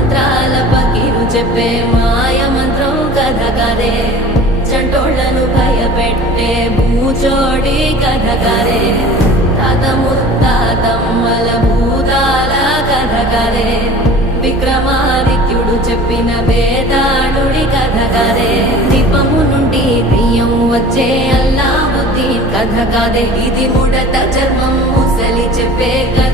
మంత్రాల పకీరు చెప్పే మాయ మంత్రం కథ కదే చంటోళ్లను భయపెట్టే భూచోడి కథ కదే తాత ముత్తాతమ్మల భూతాల కథ కదే విక్రమాదిత్యుడు చెప్పిన వేదాళుడి కథ కదే దీపము నుండి దెయ్యం వచ్చే అల్లావుద్దీన్ కథ కాదే ఇది ముడత చర్మం ముసలి చెప్పే కథ